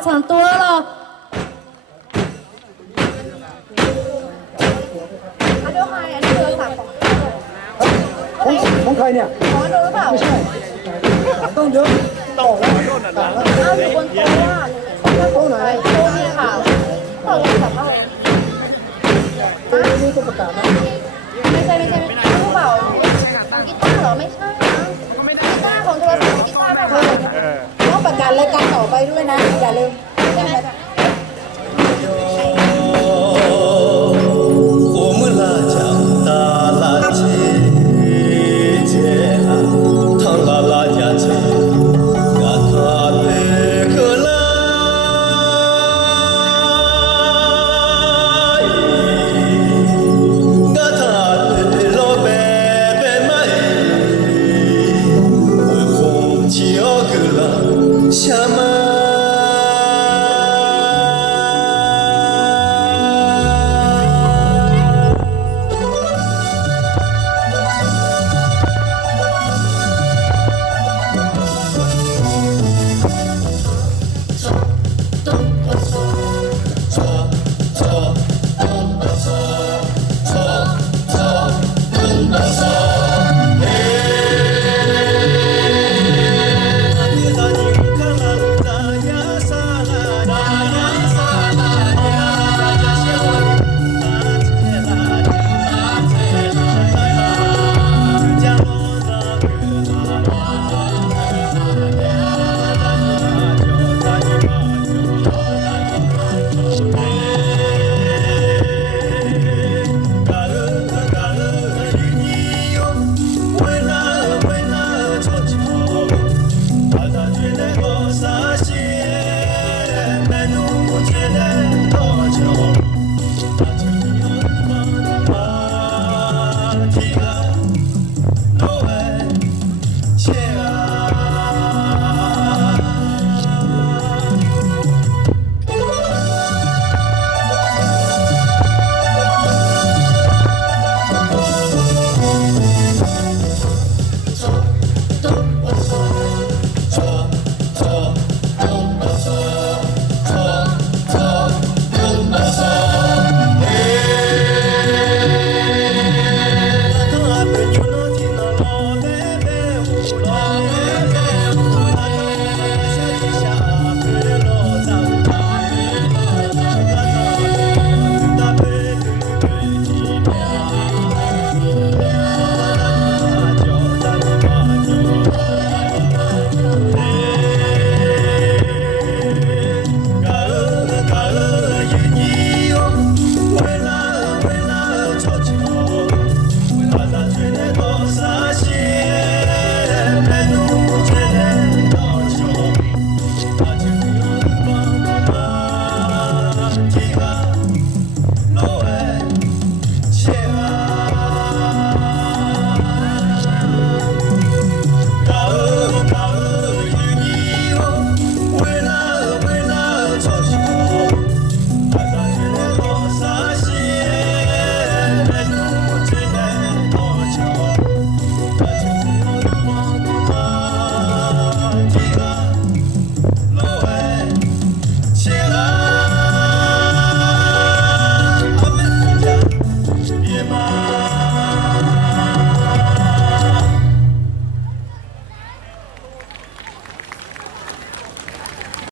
抢多了。อาดูไฮอันนี้โทรศัพท์ของใครเนี่ยของดูหรือเปล่าไม่ใช่ต้องเยอะต่อแล้วต่อแล้วเอาอยู่บนโต๊ะอ่ะโต๊ะไหนโต๊ะนี่ค่ะโต๊ะโทรศัพท์เอาโต๊ะนี้ต้องประกาศนะไม่ใช่รู้เปล่ากีตาร์เหรอไม่ใช่นะกีตาร์ของโทรศัพท์กีตาร์แบบต้องประกาศรายการต่อไปด้วยนะอย่าลืมใช่ไหม